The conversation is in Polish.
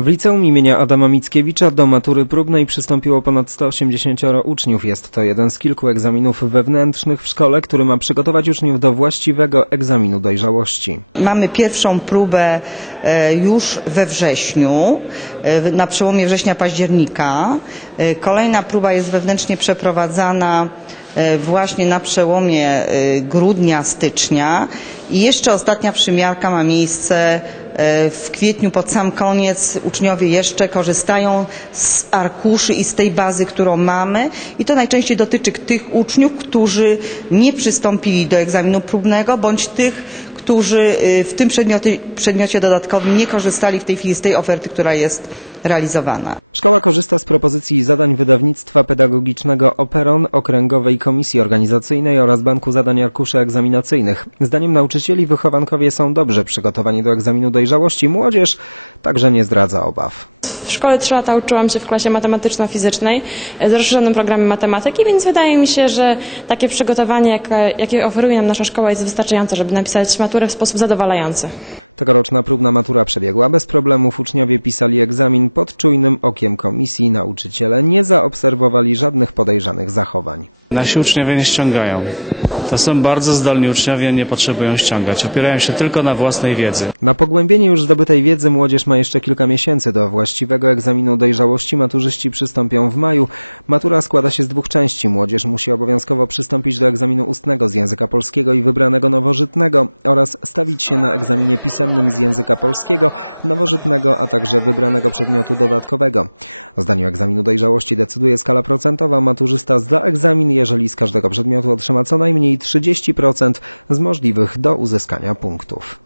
W liceum imienia Adama Mickiewicza do matury próbnej przystąpiło ponad 180 uczniów. Jest to jeden z kilku egzaminów wewnętrznych w szkole, który ma przygotować uczniów do właściwego egzaminu dojrzałości. Mamy pierwszą próbę e, już we wrześniu, e, na przełomie września-października. E, Kolejna próba jest wewnętrznie przeprowadzana właśnie na przełomie e, grudnia-stycznia i jeszcze ostatnia przymiarka ma miejsce w kwietniu pod sam koniec. Uczniowie jeszcze korzystają z arkuszy i z tej bazy, którą mamy i to najczęściej dotyczy tych uczniów, którzy nie przystąpili do egzaminu próbnego bądź tych, którzy y, w tym przedmiocie, dodatkowym nie korzystali w tej chwili z tej oferty, która jest realizowana. Szkoła korzysta z propozycji zadań wydawnictwa pedagogicznego Operon, Okręgowej Komisji Organizacyjnej oraz Banku Zadań Arkuszy Egzaminacyjnych. Zdaniem nauczycieli wychowankowie są dobrze przygotowani do egzaminu dojrzałości. Młodzież także nie zdradza obaw. W szkole 3 lata uczyłam się w klasie matematyczno-fizycznej z rozszerzonym programem matematyki, więc wydaje mi się, że takie przygotowanie, jakie, jakie oferuje nam nasza szkoła jest wystarczające, żeby napisać maturę w sposób zadowalający. Tegoroczna próbna matura przebiegła bez problemów. Uczniowie pisali egzamin pod czujnym okiem komisji. Nauczyciele nie zaobserwowali żadnych podejrzanych zachowań. Nasi uczniowie nie ściągają. To są bardzo zdolni uczniowie, nie potrzebują ściągać. Opierają się tylko na własnej wiedzy. Na pogłębienie już zdobytej wiedzy młodzież ma jeszcze kilka miesięcy. Do właściwego egzaminu dojrzałości maturzyści przystąpią w maju. Matura składa się z dwóch części. Młodzież musi obowiązkowo przystąpić do egzaminu ustnego z języka polskiego i wybranego nowożytnego oraz stawić się na egzaminie pisemnym z języka polskiego, nowożytnego, a także wybranego przedmiotu dodatkowego. O zdaniu egzaminu dojrzałości decyduje skala procentowa. Maturzysta zda egzamin, jeżeli z każdego przedmiotu otrzyma co najmniej 30% z możliwych do uzyskania punktów.